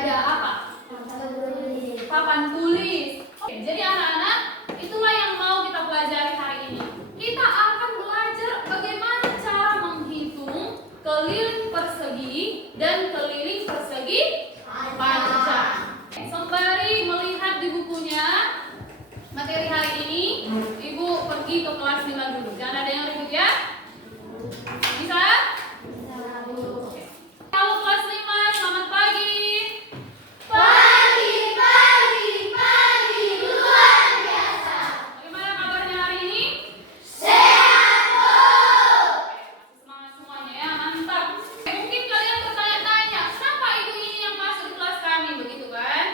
Ada apa? Papan tulis. Oke, jadi anak-anak, itulah yang mau kita pelajari hari ini. Kita akan belajar bagaimana cara menghitung keliling persegi dan keliling persegi panjang. Sembari melihat di bukunya materi hari ini, Ibu pergi ke kelas 5 dulu. Jangan ada yang ribut ya. Bisa? Oke. Halo kelas 5, selamat pagi. Pagi, luar biasa. Bagaimana kabarnya hari ini? Sehat, Bu. Semangat semuanya ya, mantap. Mungkin kalian bertanya-tanya, kenapa ibu ini yang masuk di kelas kami, begitu kan?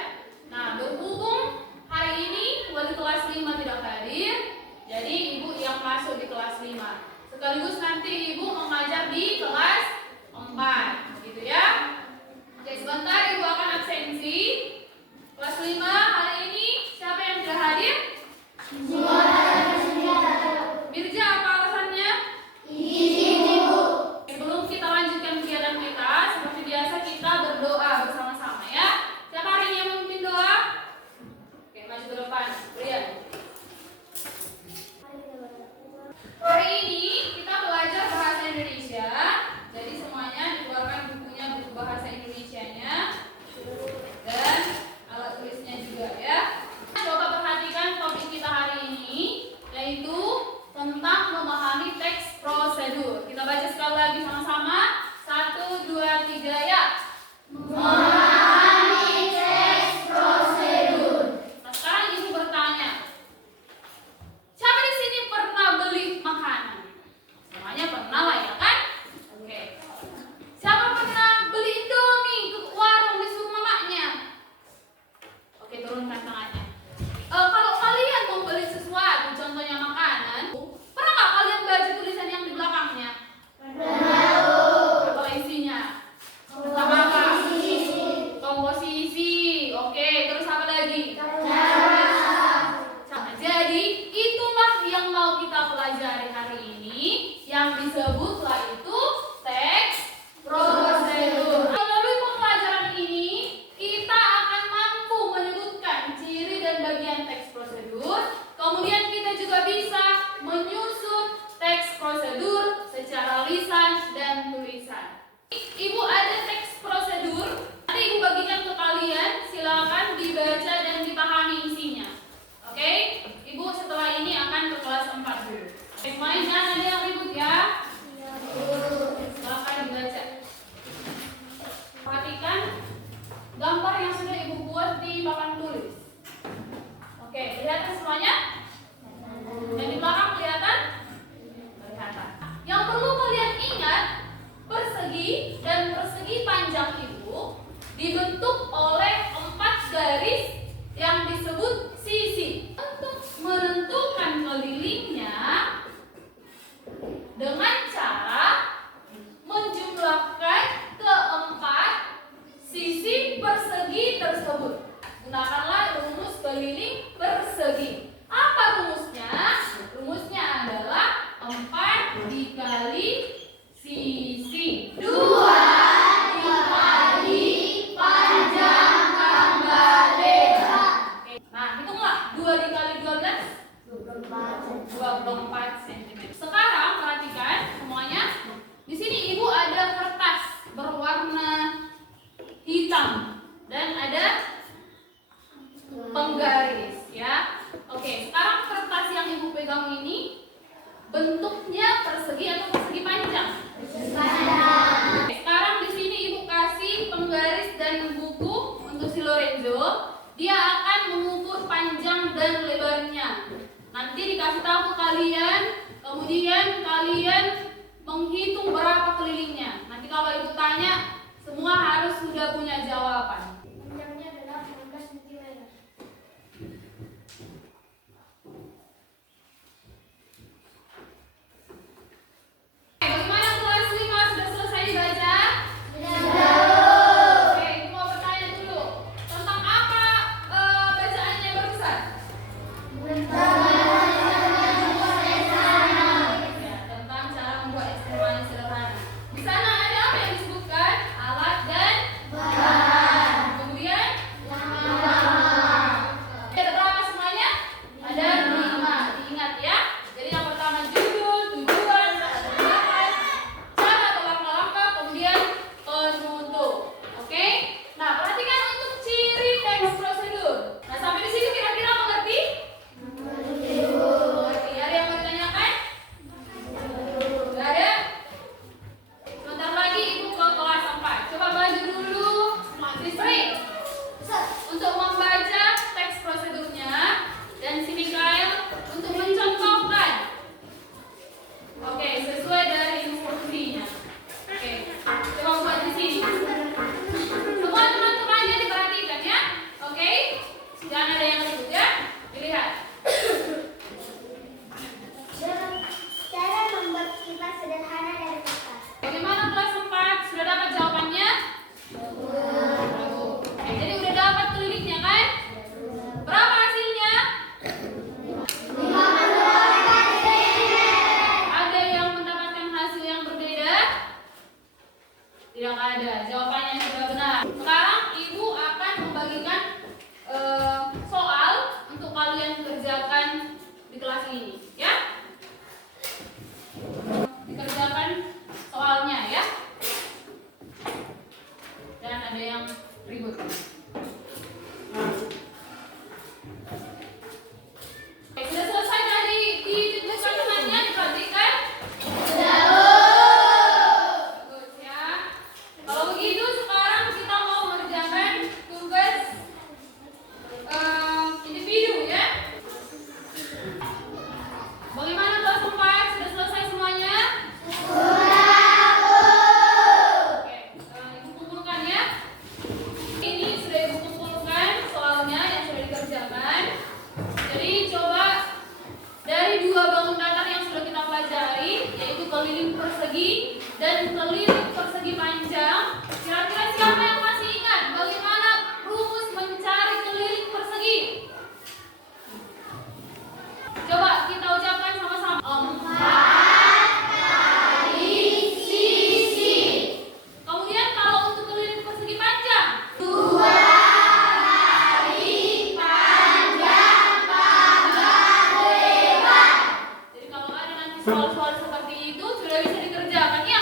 Nah, berhubung hari ini wali kelas 5 tidak hadir, jadi ibu yang masuk di kelas 5. Sekaligus nanti ibu mengajar di kelas 4, gitu ya. Oke, sebentar ibu akan absensi. Kelas 5 hari ini siapa yang tidak hadir? Mirja, apa alasannya? Sebelum kita lanjutkan kegiatan kita, seperti biasa kita berdoa bersama-sama ya. Siapa hari ini yang memimpin doa? Oke, maju ke depan. Brian. Hari ini kita belajar bahasa Indonesia. Jadi semuanya dikeluarkan bukunya, buku bahasa Indonesianya dan alat tulisnya juga ya. Coba perhatikan topik kita hari ini, yaitu tentang memahami teks prosedur. Kita baca sekali lagi sama-sama. 1, 2, 3 ya. Memahami teks prosedur. Nah, sekarang ibu bertanya, siapa di sini pernah beli makanan? Semuanya pernah lah ya kan? Oke. Siapa pernah beli Indomie ke warung disuruh mamanya? Oke, turunkan tangannya. Kalau kalian mau beli sesuatu, contohnya makanan, pernah nggak kalian baca tulisan yang di belakangnya? Apa isinya? Apa? Komposisi. Oke, terus apa lagi? Nah, jadi itulah yang mau kita pelajari hari ini, yang disebutlah itu teks prosedur. Melalui pembelajaran ini, kita akan mampu menyebutkan ciri dan bagian teks prosedur. Kemudian kita juga bisa menyusun teks prosedur secara lisan dan tulisan. Ibu ada teks prosedur, nanti ibu bagikan ke kalian, silakan dibaca dan dipahami isinya. Oke? Ibu setelah ini akan ke kelas 4 dulu. Semuanya jangan ada yang ribut ya. Silakan dibaca. Perhatikan gambar yang sudah ibu buat di papan tulis. Oke, kelihatan semuanya? Yang di belakang kelihatan? Kelihatan. Yang perlu kalian ingat, persegi dan persegi panjang ibu dibentuk oleh 4 garis yang disebut sisi. Untuk menentukan kelilingnya dengan cara menjumlahkan keempat sisi persegi tersebut. Gunakanlah rumus keliling persegi. Apa rumusnya? Rumusnya adalah 4 dikali sisi 2 dikali panjang tambah lebar. Nah, hitunglah 2 dikali 12 24 cm. Sekarang perhatikan semuanya. Di sini ibu ada kertas berwarna hitam dan ada penggaris ya. Oke, sekarang kertas yang ibu pegang ini bentuknya persegi atau persegi panjang? Oke, sekarang di sini ibu kasih penggaris dan buku untuk si Lorenzo. Dia akan mengukur panjang dan lebarnya. Nanti dikasih tahu ke kalian, kemudian kalian menghitung berapa kelilingnya. Nanti kalau ibu tanya, semua harus sudah punya jawaban. Panjangnya adalah 15 cm. Bagaimana kelas 5 sudah selesai dibaca? Oke, ibu mau bertanya dulu. Tentang apa bacaannya barusan? Ya, tentang cara membuat ekstremal yang sederhana. Di sana ada apa yang disebutkan? Alat dan bahan. Ada. Jawabannya sudah benar. Sekarang Ibu akan membagikan soal untuk kalian kerjakan di kelas ini, ya. Dikerjakan soalnya, ya. Dan ada yang ribut. Oke, sudah selesai tadi ditunjukkan temannya, diperhatikan? Bagus ya. Kalau begitu sekarang kita mau mengerjakan tugas individu, ya. Bagaimana kelas 4? Sudah selesai semuanya? Oke, Ibu kumpulkan ya. Ini sudah Ibu kumpulkan soalnya yang sudah dikerjakan. Jadi coba dari dua bangun datar yang sudah kita pelajari, yaitu keliling persegi dan keliling persegi panjang. Kira-kira siapa yang masih ingat bagaimana rumus mencari keliling persegi? Coba kita ucapkan sama-sama. 4 kali sisi. Kemudian kalau untuk keliling persegi panjang, 2 kali panjang tambah lebar. Jadi kalau ada nanti soal-soal seperti itu sudah bisa dikerjakan ya.